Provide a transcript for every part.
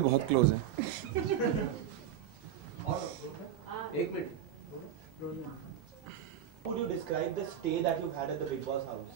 बहुत क्लोज है। एक minute. Would you describe the stay that you had at the Bigg Boss house?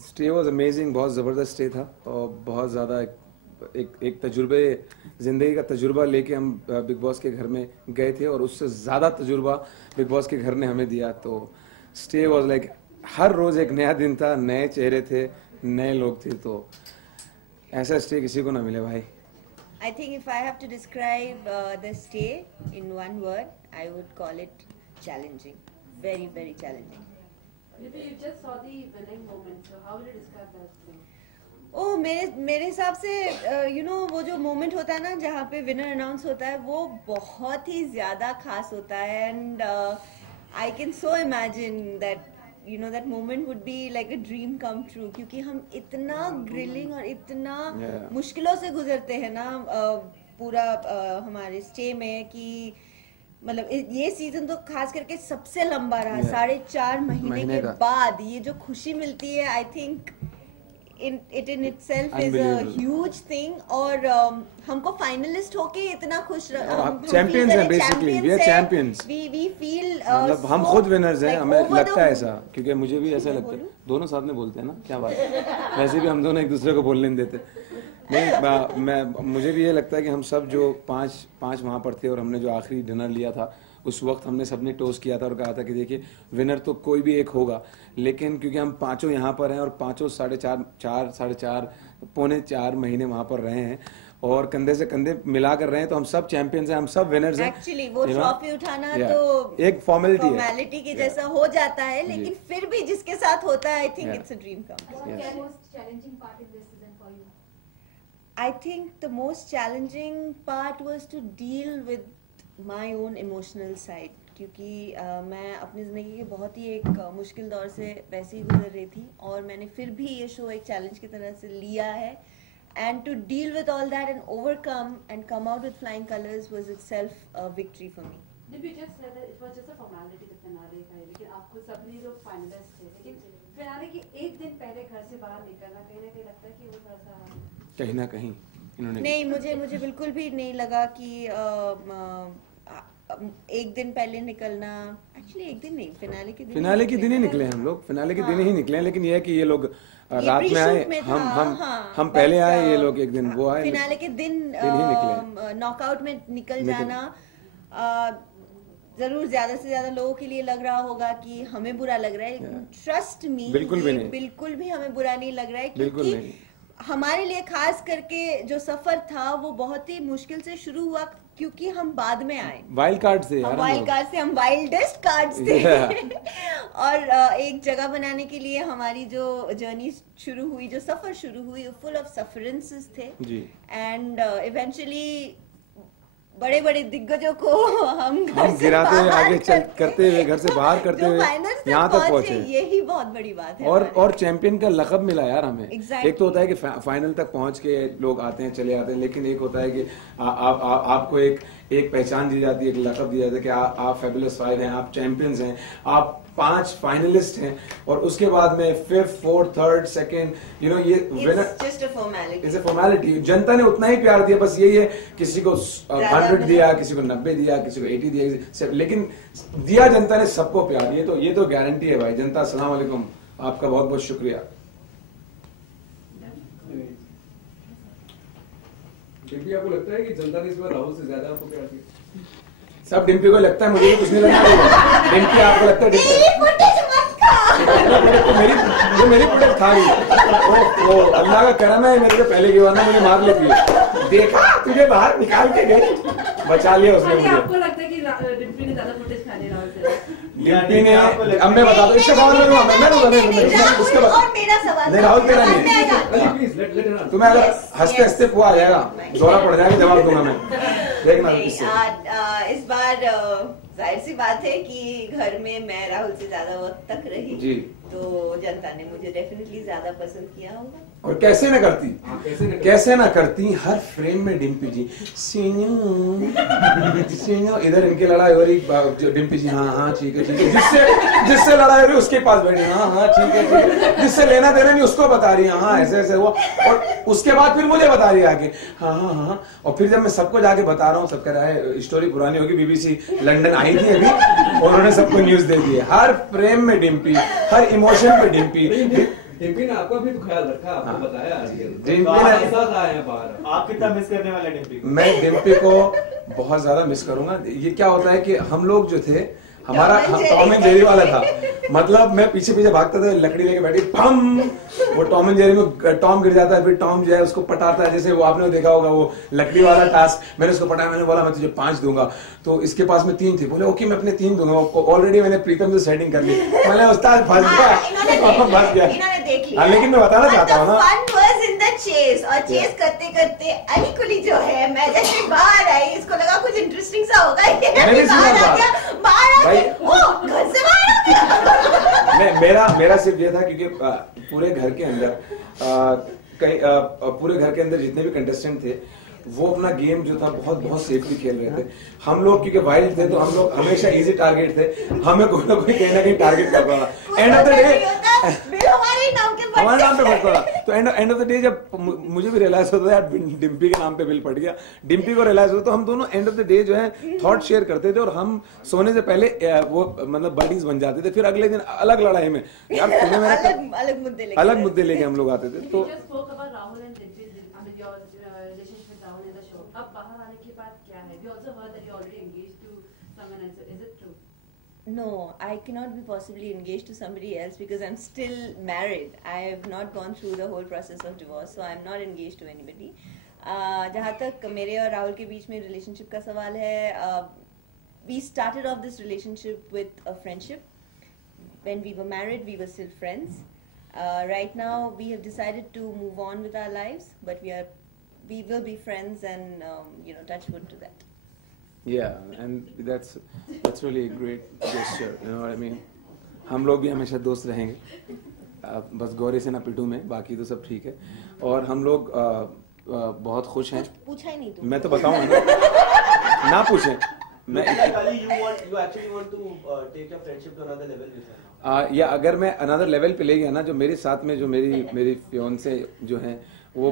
Stay was amazing, बहुत ज़बरदस्त stay था और बहुत ज़्यादा एक तजुर्बे, ज़िंदगी का तजुर्बा लेके हम बिग बॉस के घर में गए थे और उससे ज़्यादा तजुर्बा बिग बॉस के घर ने हमें दिया। तो स्टे वॉज लाइक हर रोज़ एक नया दिन था, नए चेहरे थे, नए लोग थे, तो ऐसा स्टे किसी को ना मिले भाई। I think if I have to describe the stay in one word, I would call it challenging. Very, very challenging. You just saw the winning moment, so how will you describe that thing? ओ मेरे हिसाब से you know वो जो moment होता है ना जहाँ पे विनर अनाउंस होता है वो बहुत ही ज़्यादा खास होता है and I can so imagine that you know that moment would be like a dream come true, क्योंकि हम इतना ग्रिलिंग और इतना मुश्किलों से गुजरते हैं ना पूरा हमारे स्टे में कि मतलब ये सीजन तो खास करके सबसे लंबा रहा, 4.5 महीने के बाद ये जो खुशी मिलती है, I think it in itself is a huge thing। और हमको फाइनलिस्ट होके इतना खुश चैंपियंस हैं, basically we are champions, we feel मतलब हम खुद विनर्स हैं, हमें लगता है ऐसा, क्योंकि मुझे भी ऐसा लगता है। दोनों साथ में बोलते हैं ना, क्या बात है, वैसे भी हम दोनों एक दूसरे को बोलने नहीं देते। नहीं, मुझे भी ये लगता है कि हम सब जो पांच वहाँ पर थे और हमने जो आखिरी डिनर लिया था उस वक्त हमने सबने टोस्ट किया था और कहा था कि देखिए विनर तो कोई भी एक होगा, लेकिन क्योंकि हम पांचों यहाँ पर हैं और पांचों 4.5 पौने 4 महीने वहाँ पर रहे हैं और कंधे से कंधे मिला कर रहे हैं, तो हम सब चैंपियंस हैं, हम सब विनर्स हैं। एक्चुअली वो ट्रॉफी उठाना तो एक फॉर्मेलिटी के जैसा हो जाता है, लेकिन फिर भी जिसके साथ होता है I think it's a dream come. I think the most challenging part was to deal with my own emotional side, क्योंकि मैं अपनी ज़िंदगी के बहुत ही एक मुश्किल दौर से वैसे ही गुजर रही थी और मैंने फिर भी ये शो एक चैलेंज की तरह से लिया है, and to deal with all that and overcome and come out with flying colors was itself a victory for me. Did we just say that it was just a formality the finale का, लेकिन आपको सबने जो finalist थे, लेकिन finale के एक दिन पहले घर से बाहर निकलना कहीं ना कहीं लगता है कि वो थोड़ा सा कहीं ना कहीं नहीं, मुझे बिल्कुल भी नहीं लगा कि एक दिन पहले निकलना, एक्चुअली एक दिन नहीं, फिनाले के दिन ही निकले हम लोग, फिनाले के दिन ही निकले, लेकिन ये है कि ये लोग रात में आए, हम पहले आए, ये लोग एक दिन वो आए, फिनाले के दिन ही निकले। नॉकआउट में निकल जाना जरूर ज्यादा से ज्यादा लोगों के लिए लग रहा होगा कि हमें बुरा लग रहा है, ट्रस्ट मी बिल्कुल भी हमें बुरा नहीं लग रहा है, क्योंकि हमारे लिए खास करके जो सफर था वो बहुत ही मुश्किल से शुरू हुआ, क्योंकि हम बाद में आए, वाइल्ड कार्ड से हम वाइल्डेस्ट कार्ड्स थे और एक जगह बनाने के लिए हमारी जो जर्नी शुरू हुई, जो सफर शुरू हुई, फुल ऑफ सफरेंसेस थे एंड इवेंचुअली बड़े बड़े दिग्गजों को हम गिराते हुए आगे करते हुए, घर से बाहर करते हुए यहाँ तक पहुँचे, यही बहुत बड़ी बात है। और चैंपियन का लक़ब मिला यार हमें। एक तो होता है कि फाइनल तक पहुँच के लोग आते हैं चले आते हैं, लेकिन एक होता है कि आपको एक पहचान दी जाती है, एक लक़ब दिया जाता है कि आप फैबुलस 5 हैं, आप चैंपियंस हैं, आप 5 फाइनलिस्ट हैं, और उसके बाद में 5th, 4th, 3rd, 2nd, you know ये इट्स अ फॉर्मेलिटी। जनता ने उतना ही प्यार दिया, बस यही है, किसी को 100 दिया, किसी को 90 दिया, किसी को 80 दिया, लेकिन दिया जनता ने सबको प्यार। ये तो गारंटी है भाई। जनता अस्सलाम वालेकुम, आपका बहुत बहुत शुक्रिया। डिम्पी, आपको लगता है कि जनता ने इस बार राहुल से ज्यादा आपको प्यार किया? सब डिम्पी को लगता है, मुझे कुछ नहीं लगता। डिम्पी आपको लगता है? मेरी फुटेज खा गई, वो अल्लाह का करम है, मेरे को पहले की वरना मुझे मार लेती है। देखा तुझे बाहर निकाल के गई, बचा लिया उसने मुझे। आपको लगता है कि डिम्पी ने ज्यादा फुटेज खा लिया राहुल से? डिम्पी ने, अब मैं बता दूं, इसके बाद उसके बाद नहीं, राहुल तेरा नहीं, तुम्हें अगर हंसते हंसते वो आ जाएगा, दौरा पड़ जाएगा, जवाब दूंगा मैं, देखना। इस बार जाहिर सी बात है कि घर में मैं राहुल से ज्यादा वक्त तक रही जी। तो जनता ने मुझे डेफिनेटली ज्यादा पसंद किया होगा। और कैसे ना करती, कैसे ना करती, हर फ्रेम में डिम्पी जी इधर इनकी लड़ाई हो रही, जो डिम्पी जी हाँ ठीक है जिससे लड़ाई हो रही उसके पास बैठी हाँ ठीक है, जिससे लेना देना नहीं उसको बता रही हाँ ऐसे हुआ, और उसके बाद फिर मुझे बता रही आगे हाँ, और फिर जब मैं सबको जाके बता रहा हूँ सब कह रहा है स्टोरी पुरानी होगी, बीबीसी लंदन आई थी अभी और उन्होंने सबको न्यूज दे दी है। हर फ्रेम में डिम्पी, हर इमोशन में डिम्पी। डिम्पी ने आपका भी तो ख्याल रखा, आपको बताया डिम्पी ने साथ आए हैं बाहर। आप कितना मिस करने वाले डिम्पी को? मैं डिम्पी को बहुत ज्यादा मिस करूंगा। ये क्या होता है कि हम लोग जो थे, हमारा टॉम एंड जेरी वाला था, मतलब मैं पीछे पीछे भागता था, लकड़ी लेके बैठी पम, वो टॉम एंड जेरी में टॉम गिर जाता है, फिर टॉम जो है उसको पटाता है, जैसे वो आपने देखा होगा वो लकड़ी वाला टास्क, मैंने उसको पटाया, मैंने बोला मैं तुझे 5 दूंगा, तो इसके पास में 3 थे, बोले ओके मैं अपने 3 दूंगा, ऑलरेडी मैंने प्रीतम से सेटिंग कर ली, मैंने उस्ताद फंस गया। लेकिन मैं बताना चाहता हूँ ना, चेस और चेस करते करते अली कुली जो है, मैं जैसे बाहर आई, इसको लगा कुछ इंटरेस्टिंग सा होगा, ये बाहर आ गया, ओ घर से बाहर आ गया। मेरा सिर्फ ये था क्योंकि पूरे घर के अंदर पूरे घर के अंदर जितने भी कंटेस्टेंट थे वो अपना गेम जो था बहुत सेफली खेल रहे थे। हम लोग क्योंकि वाइल्ड थे तो हम लोग हमेशा इजी टारगेट थे, हमें कोई ना कोई कहीं ना कहीं टारगेट कर रहा था। एंड ऑफ द डे हमारे नाम पे पड़ता था, तो एंड ऑफ द डे जब मुझे भी रियलाइज होता था यार डिम्पी के नाम पे बिल पड़ गया, डिम्पी को रियलाइज होता, तो हम दोनों एंड ऑफ द डे जो है थॉट शेयर करते थे और हम सोने से पहले वो मतलब बडीज बन जाते थे, फिर अगले दिन अलग लड़ाई में यार तुम्हें मेरा अलग मुद्दे लेके हम लोग आते थे। तो अब बाहर आने के बाद क्या है? We also heard that you're already engaged to someone else. Is it true? No, I cannot be possibly engaged to somebody else because I'm still married. I have not gone through the whole process of divorce, so I'm not engaged to anybody. जहाँ तक मेरे और राहुल के बीच में relationship का सवाल है, we started off this relationship with a friendship. When we were married, we were still friends. Right now, we have decided to move on with our lives, but we will be friends and touch wood to that. Yeah, and that's really a great gesture, you know what I mean? हम लोग भी हमेशा दोस्त रहेंगे, बस गौरी से ना पिटू में, बाकी तो सब ठीक है। और हम लोग बहुत खुश हैं। पूछा ही नहीं तू। मैं तो बताऊंगा ना पूछें। मैं you actually want to take your friendship to another level with her? या अगर मैं अनदर लेवल पे ले गया ना, जो मेरे साथ में जो मेरी फियोंसे जो हैं वो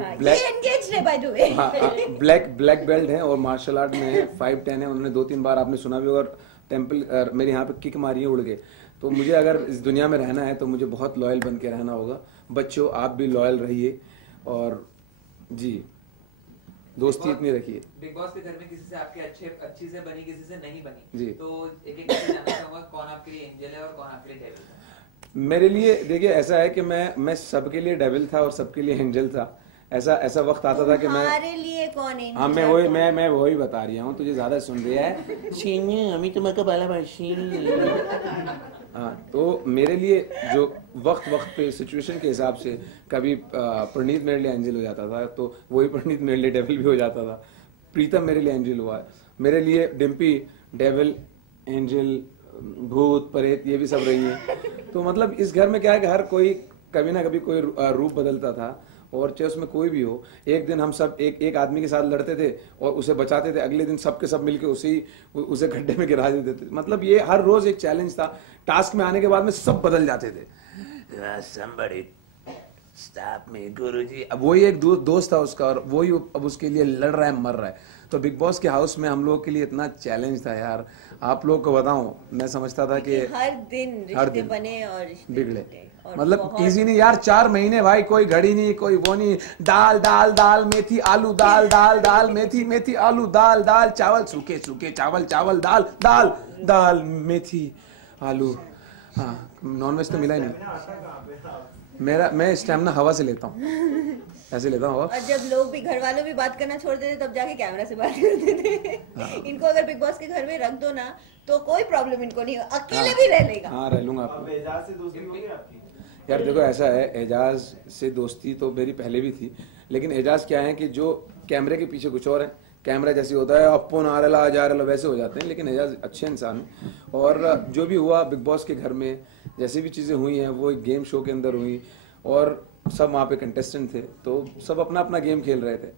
ब्लैक बेल्ट है और मार्शल आर्ट में है, 5'10" है, उन्होंने 2-3 बार आपने सुना भी होगा टेम्पल मेरे यहाँ पे किक मारी है उड़ के। तो मुझे अगर इस दुनिया में रहना है तो मुझे बहुत लॉयल बन के रहना होगा। बच्चों आप भी लॉयल रहिए और जी दोस्ती इतनी रखिए। बिग बॉस के घर में किसी से आपके अच्छी से बनी, किसी से नहीं बनी जी, तो एक जानना चाहूंगा कौन आपके लिए एंजल है और कौन आपके लिए डेविल है? मेरे लिए देखिए ऐसा है कि मैं सबके लिए डेविल था और सबके लिए एंजल था। ऐसा वक्त आता था कि मैं हमारे लिए कौन एंजल? हाँ मैं वही बता रही हूँ, तुझे ज्यादा सुन रही है अमी तुम्हारा पहला हाँ। तो मेरे लिए जो वक्त पे सिचुएशन के हिसाब से कभी प्रणीत मेरे लिए एंजल हो जाता था, तो वही प्रणीत मेरे लिए डेविल भी हो जाता था। प्रीतम मेरे लिए एंजल हुआ है, मेरे लिए डिम्पी डेविल, एंजल, भूत, प्रेत ये भी सब रही है। तो मतलब इस घर में क्या है कि हर कोई कभी ना कभी कोई रूप बदलता था, और चाहे उसमें कोई भी हो। एक दिन हम सब एक आदमी के साथ लड़ते थे और उसे बचाते थे, अगले दिन सब के सब मिलके उसे गड्ढे में गिरा देते थे। मतलब ये हर रोज एक चैलेंज था। टास्क में आने के बाद में सब बदल जाते थे। Somebody stop me, गुरुजी। अब वही एक दोस्त था उसका और वही अब उसके लिए लड़ रहा है, मर रहा है। तो बिग बॉस के हाउस में हम लोग के लिए इतना चैलेंज था यार, आप लोग को बताऊं, मैं समझता था कि हर दिन रिश्ते बने और रिश्ते बिगड़े, मतलब इजी नहीं यार। 4 महीने भाई, कोई घड़ी नहीं, कोई वो नहीं, दाल दाल दाल मेथी आलू, दाल दाल दाल मेथी मेथी आलू, दाल दाल चावल, सूखे सूखे चावल चावल, दाल दाल दाल मेथी आलू। हाँ, नॉनवेज तो मिला ही नहीं। मैं स्टेमिना हवा से लेता हूँ, ऐसे लेता हूँ। और जब लोग भी, घर वालों भी बात करना छोड़ देते तब जाके कैमरा से बात करते थे। इनको अगर बिग बॉस के घर में रख दो ना तो कोई प्रॉब्लम इनको नहीं, अकेले भी रह लेगा। हाँ रह लूंगा। एजाज से दोस्ती हो गई आपकी? यार देखो ऐसा है, एजाज से दोस्ती तो मेरी पहले भी थी, लेकिन एजाज क्या है कि जो कैमरे के पीछे कुछ और है, कैमरा जैसे होता है अपन आ रहा जा रहा वैसे हो जाते हैं, लेकिन एजाज अच्छे इंसान हैं। और जो भी हुआ बिग बॉस के घर में, जैसी भी चीज़ें हुई हैं वो एक गेम शो के अंदर हुई, और सब वहाँ पे कंटेस्टेंट थे तो सब अपना अपना गेम खेल रहे थे।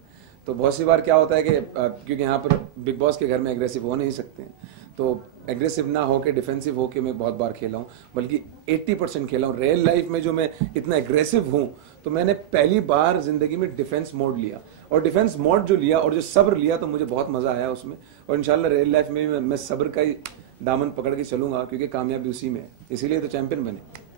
तो बहुत सी बार क्या होता है कि क्योंकि यहाँ पर बिग बॉस के घर में एग्रेसिव हो नहीं सकते हैं, तो एग्रेसिव ना होके डिफेंसिव होके मैं बहुत बार खेला हूँ, बल्कि 80% खेला हूँ। रियल लाइफ में जो मैं इतना एग्रेसिव हूँ तो मैंने पहली बार जिंदगी में डिफेंस मोड लिया, और डिफेंस मोड जो लिया और जो सब्र लिया तो मुझे बहुत मजा आया उसमें। और इंशाल्लाह रियल लाइफ में मैं सब्र का ही दामन पकड़ के चलूंगा, क्योंकि कामयाबी उसी में है, इसीलिए तो चैंपियन बने।